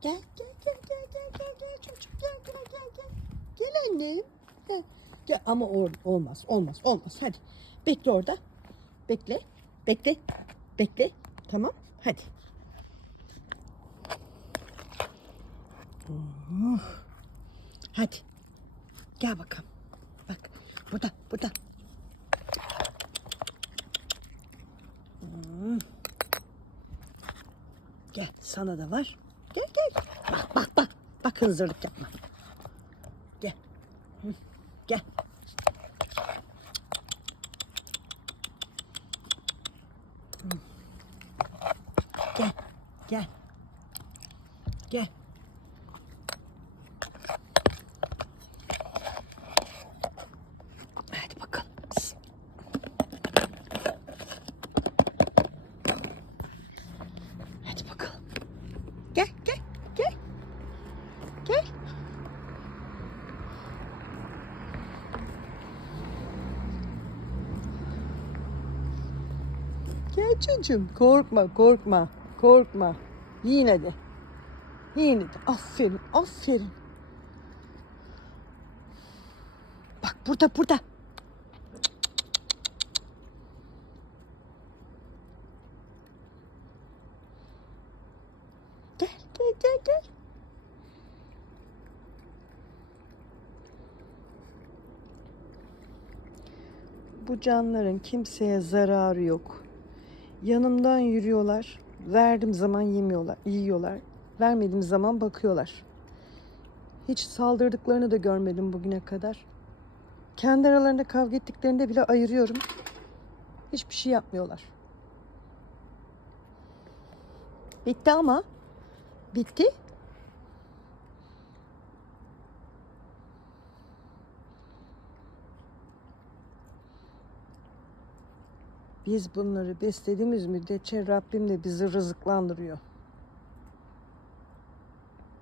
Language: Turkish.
Gel gel gel gel gel gel gel çocuk gel gel gel gel. Gel annem. Gel. gel. Ama olmaz olmaz olmaz hadi. Bekle orada. Bekle. Bekle. Bekle. Tamam hadi. Oh. Hadi. Gel bakalım. Bak burada burada. Hmm. Gel sana da var. Gel gel. Bak bak bak. Bak hınzırlık yapma. Gel. Gel. Gel. Gel. Gel. Hadi bakalım. Pıs. Hadi bakalım. Gel gel gel. Gel. Gel çocuğum. Korkma korkma. Korkma. Yiyin hadi. Yiyin hadi. Aferin aferin. Bak burada burada. Gel gel gel gel. Bu canların kimseye zararı yok. Yanımdan yürüyorlar. Verdim zaman yemiyorlar, yiyorlar. Vermediğim zaman bakıyorlar. Hiç saldırdıklarını da görmedim bugüne kadar. Kendi aralarında kavga ettiklerinde bile ayırıyorum. Hiçbir şey yapmıyorlar. Bitti ama. Bitti. Biz bunları beslediğimiz müddetçe Rabbim de bizi rızıklandırıyor.